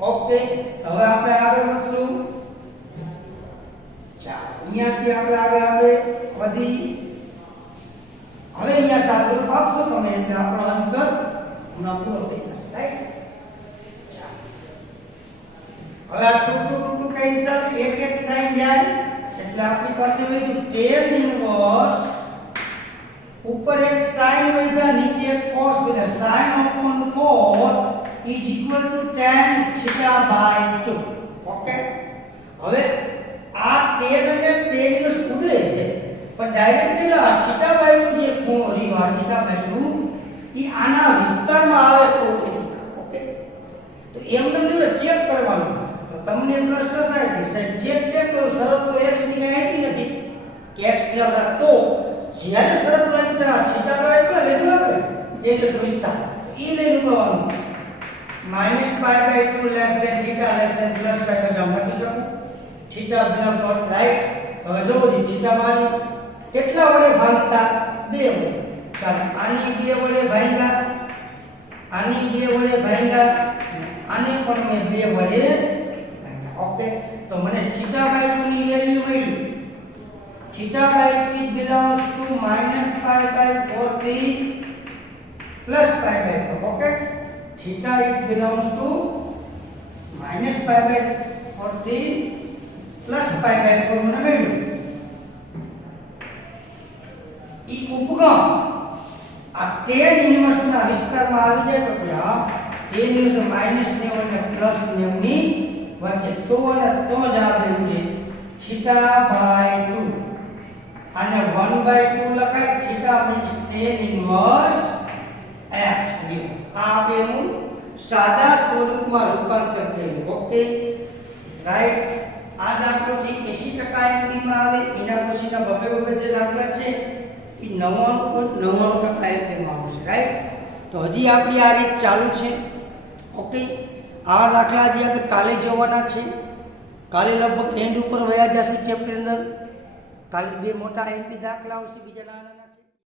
ઓકે તો હવે આપણે આગળ વધશું. ચાલો અહીંયાથી આપણે વધી હવે અહીંયા સાદુરૂપ આપશો તમે એટલે આપણો આન્સર હમણાં પૂરો થઈ જશે રાઈટ. હવે આ 2 કેન્સલ 1 સાઈન જાય એટલે આપણી પાસે વધ્યું tan ઇન્વર્સ ઉપર એક sin વધ્યા નીચે એક cos વધ્યા. sin cos = tan θ/2. ઓકે હવે આ tan અને tan ઇન્વર્સ ઉડે છે પણ ડાયરેક્ટલી આ θ/2 જે ખૂણો રહ્યો આ θ/2 ઈ આના વિસ્તારમાં આવે તો ઉડે છે. ઓકે તો એમને લીધે ચેક કરવાનું. તો તમને પ્રશ્ન થાય કે સાહેબ ચેક કરો શરત તો x ની કઈ આપી નથી કે x બરાબર તો જ્યારે શરત લાગી ત્યારે θ નો એટલે લેજો આપણે જે વિસ્તાર તો ઈ લઈ લેવાનું -π/2 θ +π2 લખી શકું. θ belongs to right. તો હવે જોવો જી થીટા મારી કેટલા વડે ભાગતા 2 વડે ચાલો આની 2 વડે ભાગ્યા આની 2 વડે ભાગ્યા આને પણ મેં 2 વડે ભાગ્યા ઓકે તો મને થીટા બાય 2 ની વેલ્યુ મળી theta by 2 belongs to minus pi by 4p plus pi by 4 okay theta is belongs to minus pi by 4p plus pi by 4 મને મળ્યું ઈ ઉપગમ આ tan ઇન્વર્સ ના વિસ્તારમાં આવી જાય તો કે હા tan ઇન્વર્સ -9 અને +9 ની વચ્ચે તો અને તો જ આવે છે theta by 2 અને 1/2 લખાય theta means tan inverse x જે આ આપણેનું સાદા સ્વરૂપમાં રૂપાંતર કર્યું ઓકે રાઈટ આ દાખલો છે 80% એમપી માં આવે એના પછીના બબે જે દાખલા છે એ 99.99% એમપી માં આવશે રાઈટ તો હજી આપણી આ રીત ચાલુ છે ઓકે આ દાખલા જે આપણે કાલે જોવાના છે કાલે લગભગ એન્ડ ઉપર વયા જશું ચેપ્ટર અંદર કાલે 2 મોટા એમપી દાખલા આવશે બીજા નાના